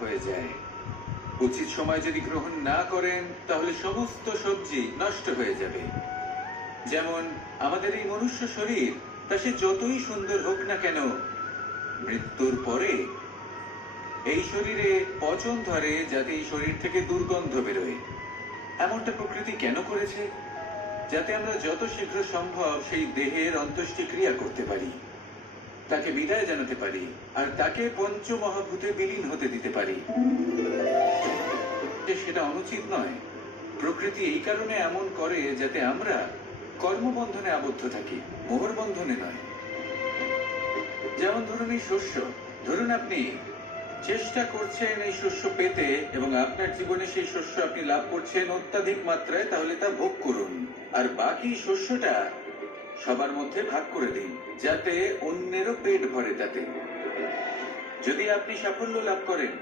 হয়ে যায়। উচিত সময় যদি গ্রহণ না করেন তাহলে সমস্ত সবজি নষ্ট হয়ে যাবে। যেমন আমাদের এই মনুষ্য শরীর, তা সে যতই সুন্দর হোক না কেন, মৃত্যুর পরে এই শরীরে পচন ধরে, যাতে এই শরীর থেকে দুর্গন্ধ বেরোয়। এমনটা প্রকৃতি কেন করেছে? যাতে আমরা যত শীঘ্র সম্ভব সেই দেহের অন্ত্যেষ্টিক্রিয়া করতে পারি, তাকে বিদায় জানাতে পারি, আর তাকে পঞ্চমহাভূতে বিলীন হতে দিতে পারি। সেটা অনুচিত নয়। প্রকৃতি এই কারণে এমন করে যাতে আমরা কর্মবন্ধনে আবদ্ধ থাকি, মোহর বন্ধনে নয়। যেমন ধরুন এই শস্য, ধরুন আপনি চেষ্টা করছেন এই শস্য পেতে এবং আপনার জীবনে সেই শস্য আপনি লাভ করছেন অত্যাধিক মাত্রায়, তাহলে তা ভোগ করুন আর বাকি শস্যটা সবার মধ্যে ভাগ করে দিন, যাতে অন্যেরও পেট ভরে। তাতে যদি আপনি সাফল্য লাভ করেন,